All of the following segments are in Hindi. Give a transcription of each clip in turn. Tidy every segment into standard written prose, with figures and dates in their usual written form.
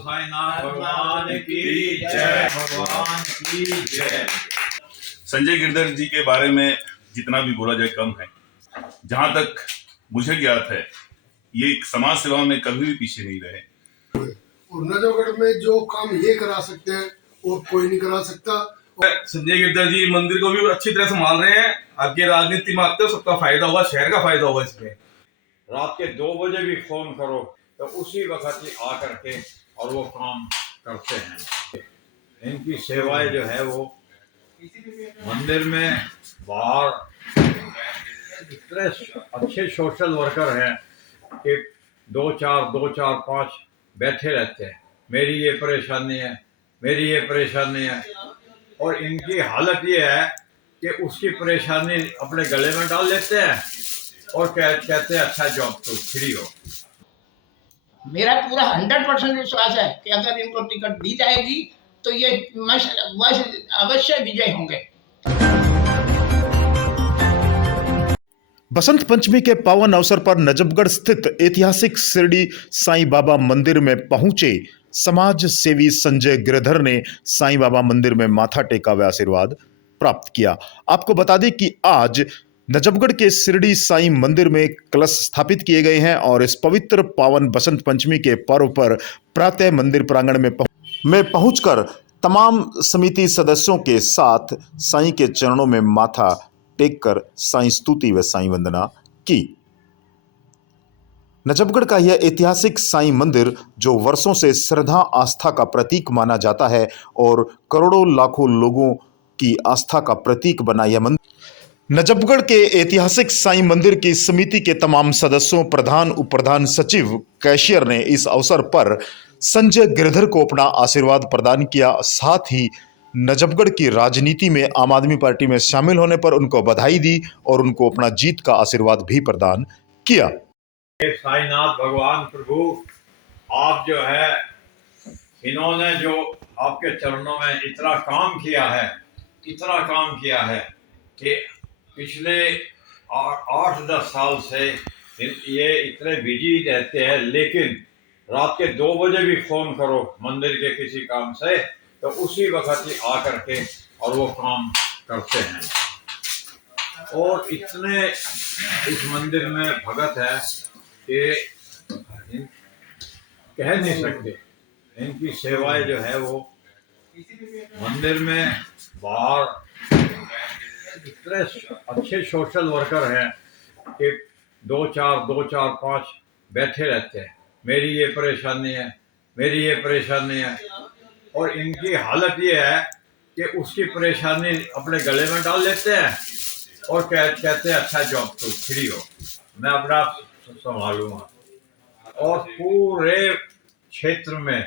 साईनाथ भगवान की जय, भगवान की जय। संजय गिरधर जी के बारे में जितना भी बोला जाए कम है। जहां तक मुझे ज्ञात है, ये समाज सेवा में कभी भी पीछे नहीं रहे। और नजफगढ़ में जो काम ये करा सकते हैं और कोई नहीं करा सकता। संजय गिरधर जी मंदिर को भी अच्छी तरह संभाल रहे हैं। आगे राजनीति में आते हो, सबका फायदा होगा, शहर का फायदा होगा इसमें। रात के 2 बजे भी फोन करो तो उसी वक्त ही आ करके और वो काम करते हैं। इनकी सेवाएं जो है वो मंदिर में, बाहर इतने अच्छे सोशल वर्कर हैं कि 2 4 बैठे रहते हैं। मेरी ये परेशानी है, मेरी ये परेशानी है, और इनकी हालत ये है कि उसकी परेशानी अपने गले में डाल लेते हैं और कहते हैं अच्छा जॉब तो फ्री हो। मेरा पूरा 100% विश्वास है कि अगर इनको टिकट दी जाएगी तो ये अवश्य विजय होंगे। बसंत पंचमी के पावन अवसर पर नजफगढ़ स्थित ऐतिहासिक शिरडी साईं बाबा मंदिर में पहुंचे समाज सेवी संजय गिरधर ने साईं बाबा मंदिर में माथा टेका व आशीर्वाद प्राप्त किया। आपको बता दें कि आज नजफगढ़ के शिरडी साईं मंदिर में कलश स्थापित किए गए हैं और इस पवित्र पावन बसंत पंचमी के पर्व पर प्रातः मंदिर प्रांगण में पहुंचकर तमाम समिति सदस्यों के साथ साईं के चरणों में माथा टेक कर साईं स्तुति व साईं वंदना की। नजफगढ़ का यह ऐतिहासिक साईं मंदिर जो वर्षों से श्रद्धा आस्था का प्रतीक माना जाता है और करोड़ों लाखों लोगों की आस्था का प्रतीक बना यह मंदिर नजफगढ़ के ऐतिहासिक साईं मंदिर की समिति के तमाम सदस्यों, प्रधान, उप प्रधान सचिव, कैशियर ने इस अवसर पर संजय गिरधर को अपना आशीर्वाद प्रदान किया। साथ ही नजफगढ़ की राजनीति में आम आदमी पार्टी में शामिल होने पर उनको बधाई दी और उनको अपना जीत का आशीर्वाद भी प्रदान किया। साईनाथ भगवान प्रभु, आप जो है इन्होंने जो आपके चरणों में इतना काम किया है कि पिछले 8-10 साल से ये इतने बिजी रहते हैं, लेकिन रात के 2 बजे भी फोन करो मंदिर के किसी काम से तो उसी वक्त ही आ करके और वो काम करते हैं। और इतने इस मंदिर में भगत है कि कह नहीं सकते। इनकी सेवाएं जो है वो मंदिर में, बाहर इतने अच्छे सोशल वर्कर हैं कि 2 4 बैठे रहते हैं। मेरी ये परेशानी है, मेरी ये परेशानी है, और इनकी हालत ये है कि उसकी परेशानी अपने गले में डाल लेते हैं और कहते हैं अच्छा जॉब तो फ्री हो, मैं अपना संभालूंगा। और पूरे क्षेत्र में,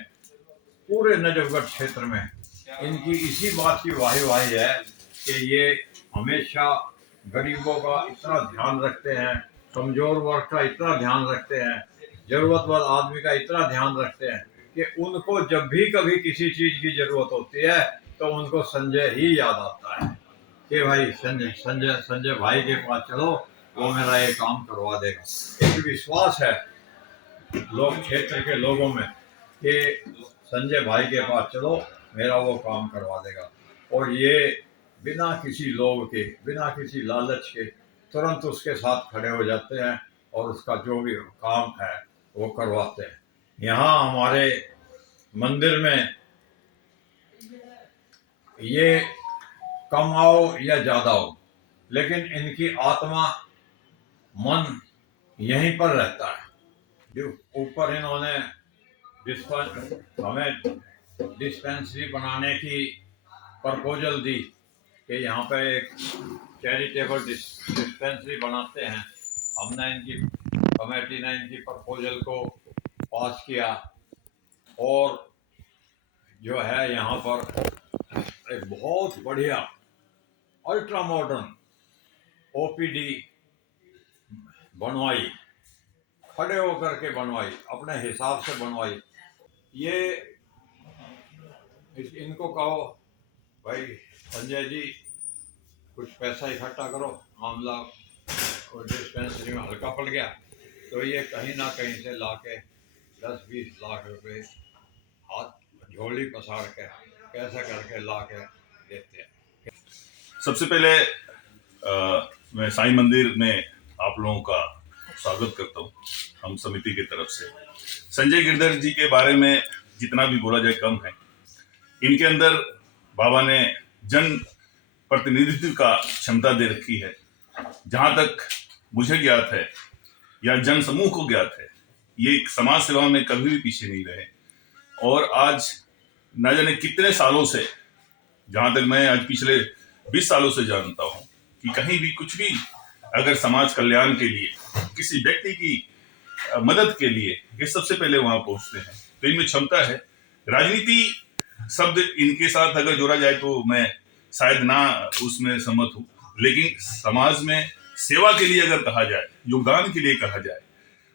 पूरे नजफगढ़ क्षेत्र में इनकी इसी बात की वाही है कि ये हमेशा गरीबों का इतना ध्यान रखते हैं, कमजोर वर्ग का इतना ध्यान रखते हैं, जरूरतमंद आदमी का इतना ध्यान रखते हैं कि उनको जब भी कभी किसी चीज की जरूरत होती है तो उनको संजय ही याद आता है कि भाई संजय भाई के पास चलो, वो मेरा ये काम करवा देगा। एक विश्वास है लोग, क्षेत्र के लोगों में, कि संजय भाई के पास चलो, मेरा वो काम करवा देगा। और ये बिना किसी लोभ के, बिना किसी लालच के तुरंत उसके साथ खड़े हो जाते हैं और उसका जो भी काम है वो करवाते हैं। यहाँ हमारे मंदिर में ये कम आओ या ज़्यादा हो, लेकिन इनकी आत्मा, मन यहीं पर रहता है। जो ऊपर इन्होंने हमें डिस्पेंसरी बनाने की प्रपोजल दी कि यहाँ पे एक चैरिटेबल डिस्पेंसरी बनाते हैं। हमने इनकी कमेटी ने इनकी प्रपोजल को पास किया और जो है यहाँ पर एक बहुत बढ़िया अल्ट्रा मॉडर्न ओपीडी बनवाई, खड़े होकर के बनवाई, अपने हिसाब से बनवाई। ये इनको कहो भाई संजय जी कुछ पैसा इकट्ठा करो, मामला और डिस्पेंसरी में हल्का पड़ गया, तो ये कहीं ना कहीं से लाके 10-20 लाख रुपए झोली पसार के कैसा करके ला के देते हैं। सबसे पहले मैं साईं मंदिर में आप लोगों का स्वागत करता हूँ हम समिति की तरफ से। संजय गिरधर जी के बारे में जितना भी बोला जाए कम है। इनके अंदर बाबा ने जन प्रतिनिधित्व का क्षमता दे रखी है। जहां तक मुझे ज्ञात है या जन समूह को ज्ञात है, ये एक समाज सेवा में कभी भी पीछे नहीं रहे और आज न जाने कितने सालों से, जहां तक मैं आज पिछले 20 सालों से जानता हूं कि कहीं भी कुछ भी अगर समाज कल्याण के लिए किसी व्यक्ति की मदद के लिए ये सबसे पहले वहां पहुंचते हैं। तो इनमें क्षमता है। राजनीति शब्द इनके साथ अगर जोड़ा जाए तो मैं शायद ना उसमें सहमत हूं, लेकिन समाज में सेवा के लिए अगर कहा जाए, योगदान के लिए कहा जाए,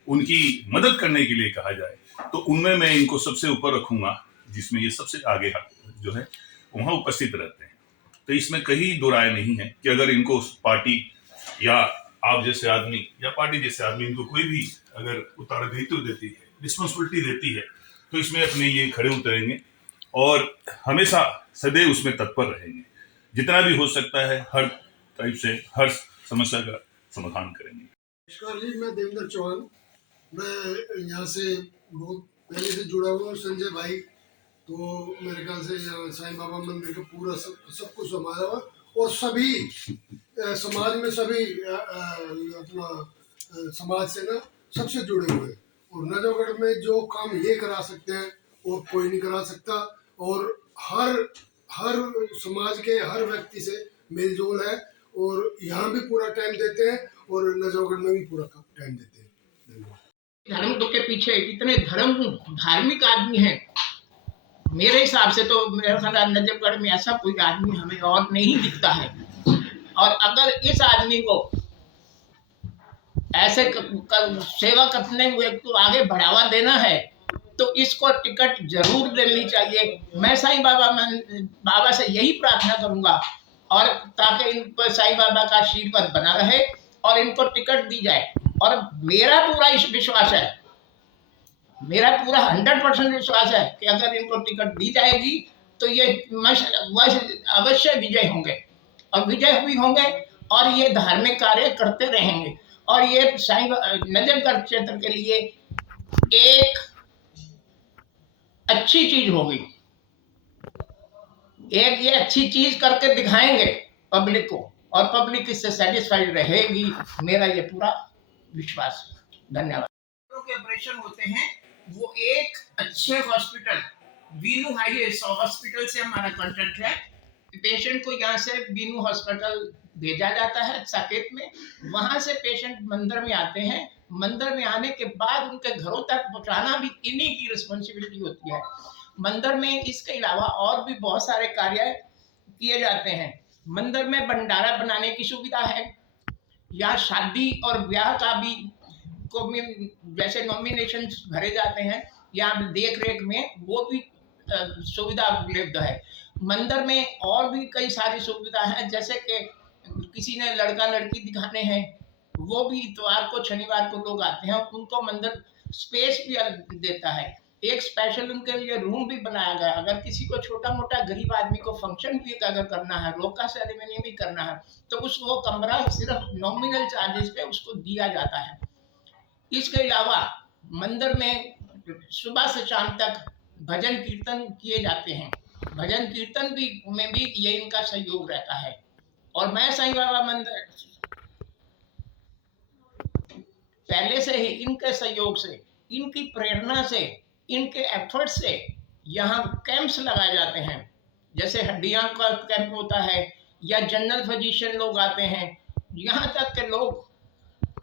उनकी मदद करने के लिए कहा जाए, तो उनमें मैं इनको सबसे ऊपर रखूंगा, जिसमें ये सबसे आगे जो है वहां उपस्थित रहते हैं। तो इसमें कहीं दो राय नहीं है कि अगर इनको पार्टी या आप जैसे आदमी या पार्टी जैसे आदमी इनको कोई भी अगर उत्तरदायित्व देती है, रिस्पॉन्सिबिलिटी देती है, तो इसमें अपने ये खड़े उतरेंगे और हमेशा सदैव उसमें तत्पर रहेंगे। जितना भी हो सकता है हर टाइप से हर समस्या का समाधान करेंगे। नमस्कार जी, मैं देवेंद्र चौहान। मैं यहाँ से बहुत पहले से जुड़ा हुआ हूँ। संजय भाई तो मेरे ख्याल से यहाँ साईं बाबा मंदिर का पूरा सब कुछ संभाला हुआ और सभी समाज में सभी अपना समाज से ना सबसे जुड़े हुए हैं। और नजफगढ़ में जो काम ये करा सकते हैं और कोई नहीं करा सकता और हर समाज के हर व्यक्ति से मेलजोल है और यहाँ भी पूरा टाइम देते हैं और नजफगढ़ में भी पूरा टाइम देते हैं। धन्यवाद। धर्म के पीछे इतने धार्मिक आदमी हैं, मेरे हिसाब से तो मेरे ख्याल नजफगढ़ में ऐसा कोई आदमी हमें और नहीं दिखता है। और अगर इस आदमी को ऐसे सेवा करने हुए को आगे बढ़ावा देना है तो इसको टिकट जरूर देनी चाहिए। मैं साईं बाबा से यही प्रार्थना करूंगा और ताकि इन पर साईं बाबा का आशीर्वाद बना रहे और इनको टिकट दी जाए। और मेरा पूरा विश्वास है, मेरा पूरा 100% विश्वास है कि अगर इनको टिकट दी जाएगी तो ये अवश्य विजय होंगे और विजय भी होंगे और ये धार्मिक कार्य करते रहेंगे और ये नजफगढ़ क्षेत्र के लिए एक अच्छी चीज होगी। एक ये अच्छी चीज करके दिखाएंगे पब्लिक को और पब्लिक इससे सेटिस्फाइड रहेगी, मेरा ये पूरा विश्वास है। धन्यवाद। के ऑपरेशन होते हैं वो एक अच्छे हॉस्पिटल बीनू हाई हॉस्पिटल से हमारा कॉन्ट्रैक्ट है। पेशेंट को यहाँ से बीनू हॉस्पिटल भेजा जाता है साकेत में, वहां से पेशेंट मंदिर में आते हैं। मंदिर में आने के बाद उनके घरों तक पहुंचाना भी इन्हीं की रिस्पॉन्सिबिलिटी होती है। मंदिर में इसके अलावा और भी बहुत सारे कार्य किए जाते हैं। मंदिर में भंडारा बनाने की सुविधा है, या शादी और ब्याह का भी जैसे नॉमिनेशन भरे जाते हैं या देख रेख में वो भी सुविधा उपलब्ध है। मंदिर में और भी कई सारी सुविधा है, जैसे कि किसी ने लड़का लड़की दिखाने हैं वो भी इतवार को शनिवार को लोग आते हैं, उनको मंदिर स्पेस भी देता है। एक स्पेशल उनके लिए रूम भी बनाया गया। अगर किसी को छोटा मोटा गरीब आदमी को फंक्शन भी अगर करना है, रोका सेरेमनी भी करना है, तो वो कमरा सिर्फ नॉमिनल चार्जेस पे उसको दिया जाता है। इसके अलावा मंदिर में सुबह से शाम तक भजन कीर्तन किए जाते हैं। भजन कीर्तन में भी ये इनका सहयोग रहता है। और मैं साईं बाबा मंदिर पहले से ही इनके सहयोग से, इनकी प्रेरणा से, इनके एफर्ट से यहाँ कैंप्स लगाए जाते हैं। जैसे हड्डियां का कैंप होता है या जनरल फिजिशियन लोग आते हैं, यहाँ तक के लोग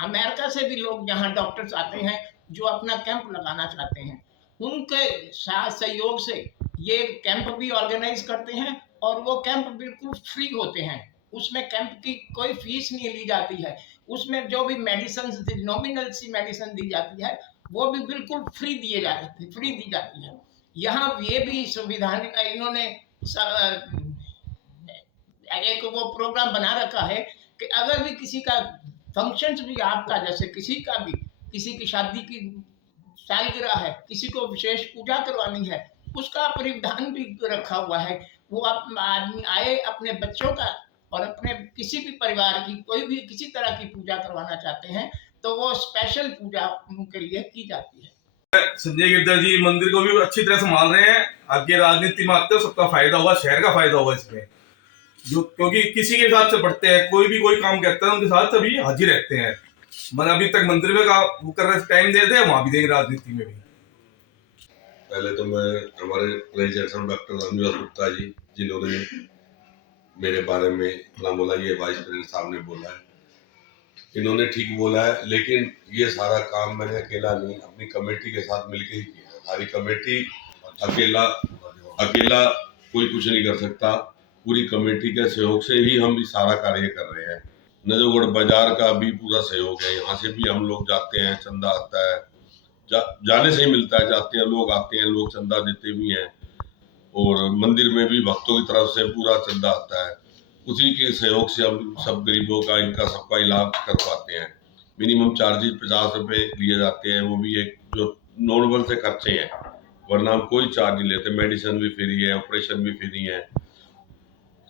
अमेरिका से भी लोग यहाँ डॉक्टर्स आते हैं जो अपना कैंप लगाना चाहते हैं। उनके साथ सहयोग से ये कैंप भी ऑर्गेनाइज करते हैं और वो कैंप बिल्कुल फ्री होते हैं। उसमें कैंप की कोई फीस नहीं ली जाती है। उसमें जो भी मेडिसिन नॉमिनल सी मेडिसिन दी जाती है वो भी बिल्कुल फ्री दी जाती है। यहाँ ये भी सुविधा इन्होंने एक वो प्रोग्राम बना रखा है कि अगर भी किसी का फंक्शंस भी आपका, जैसे किसी की शादी की सालगिरह है, किसी को विशेष पूजा करवानी है, उसका परिधान भी रखा हुआ है। वो आदमी आए अपने बच्चों का और अपने किसी भी परिवार की कोई भी किसी तरह की पूजा करवाना चाहते हैं तो वो स्पेशल पूजा उनके लिए की जाती है। संजय गिरधर जी मंदिर को भी अच्छी तरह संभाल रहे हैं। आगे राजनीति में आते हो सबका फायदा होगा, शहर का फायदा होगा इसमें। जो क्योंकि किसी के साथ से बढ़ते हैं, कोई भी कोई काम कहता है उनके साथ सभी हाजिर रहते हैं। मैंने अभी तक मंदिर में वो कर रहे टाइम दे दे, वहां भी देंगे राजनीति में भी। पहले तो मैं हमारे प्रेसिडेंट डॉक्टर रामनिवास गुप्ता जी, जिन्होंने मेरे बारे में इतना बोला, ये वाइस प्रेसिडेंट साहब ने बोला है, इन्होंने ठीक बोला है। लेकिन ये सारा काम मैंने अकेला नहीं, अपनी कमेटी के साथ मिलकर ही किया। सारी कमेटी अकेला कोई कुछ नहीं कर सकता। पूरी कमेटी के सहयोग से ही हम ये सारा कार्य कर रहे हैं। नजफगढ़ बाजार का भी पूरा सहयोग है। यहाँ से भी हम लोग जाते हैं, चंदा आता है, जाने से ही मिलता है, जाते हैं लोग, आते हैं लोग, चंदा देते भी हैं। और मंदिर में भी भक्तों की तरफ से पूरा चंदा आता है। उसी के सहयोग से हम सब गरीबों का, इनका सबका इलाज कर पाते हैं। मिनिमम चार्जेस 50 रुपये लिए जाते हैं, वो भी एक जो नॉर्मल से खर्चे हैं, वरना हम कोई चार्ज नहीं लेते। मेडिसिन भी फ्री है, ऑपरेशन भी फ्री है।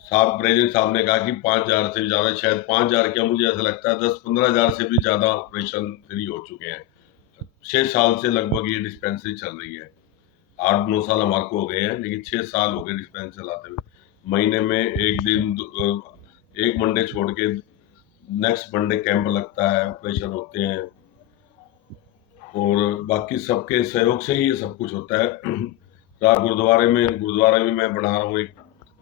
साहब प्रेसिडेंट साहब ने कहा कि 5,000 से ज़्यादा, शायद 5,000 क्या, मुझे ऐसा लगता है 10-15,000 से भी ज़्यादा ऑपरेशन फ्री हो चुके हैं। 6 साल से लगभग ये डिस्पेंसरी चल रही है। 8-9 साल हमारे को हो गए हैं, लेकिन 6 साल हो गए डिस्पेंसरी चलाते हुए। महीने में एक दिन, एक मंडे छोड़ के नेक्स्ट मंडे कैंप लगता है, ऑपरेशन होते हैं। और बाकी सबके सहयोग से ही ये सब कुछ होता है। गुरुद्वारा में मैं बना रहा हूँ, एक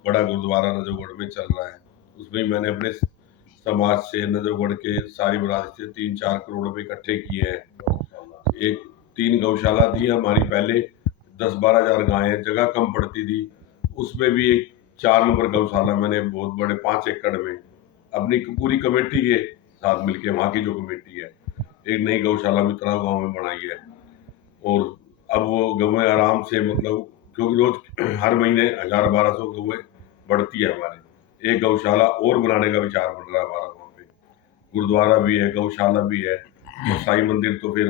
बड़ा गुरुद्वारा नजफगढ़ में चल रहा है। उसमें मैंने अपने समाज से, नजफगढ़ के सारी बरादरी से 3-4 करोड़ रुपए इकट्ठे किए हैं। एक 3 गौशाला थी हमारी पहले, 10-12 हज़ार गायें, जगह कम पड़ती थी। उसमें भी एक 4 नंबर गौशाला मैंने बहुत बड़े 5 एकड़ में अपनी पूरी कमेटी के साथ मिलके, वहाँ की जो कमेटी है, एक नई गौशाला मित्रा गांव में बनाई है। और अब वो गौएं आराम से, मतलब क्योंकि रोज हर महीने 1000-1200 गौएं बढ़ती है हमारे। एक गौशाला और बनाने का विचार बन रहा है हमारा। वहाँ पे गुरुद्वारा भी है, गौशाला भी है, और साईं मंदिर तो फिर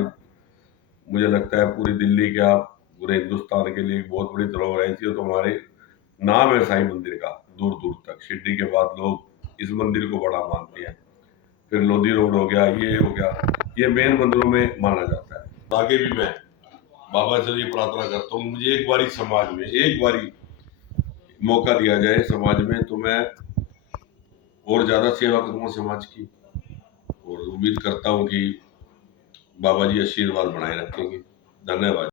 मुझे लगता है पूरी दिल्ली का, पूरे हिंदुस्तान के लिए एक बहुत बड़ी धरोहर है। इसलिए तो हमारे नाम है साईं मंदिर का दूर दूर तक। शिरडी के बाद लोग इस मंदिर को बड़ा मानते हैं। फिर लोधी रोड हो गया, ये हो गया, ये मेन मंदिरों में माना जाता है। आगे भी मैं बाबा से ये प्रार्थना करता हूँ, मुझे एक बारी समाज में, एक बारी मौका दिया जाए समाज में, तो मैं और ज़्यादा सेवा करूँगा समाज की। और उम्मीद करता हूँ कि बाबा जी आशीर्वाद बनाए रखेंगे। धन्यवाद।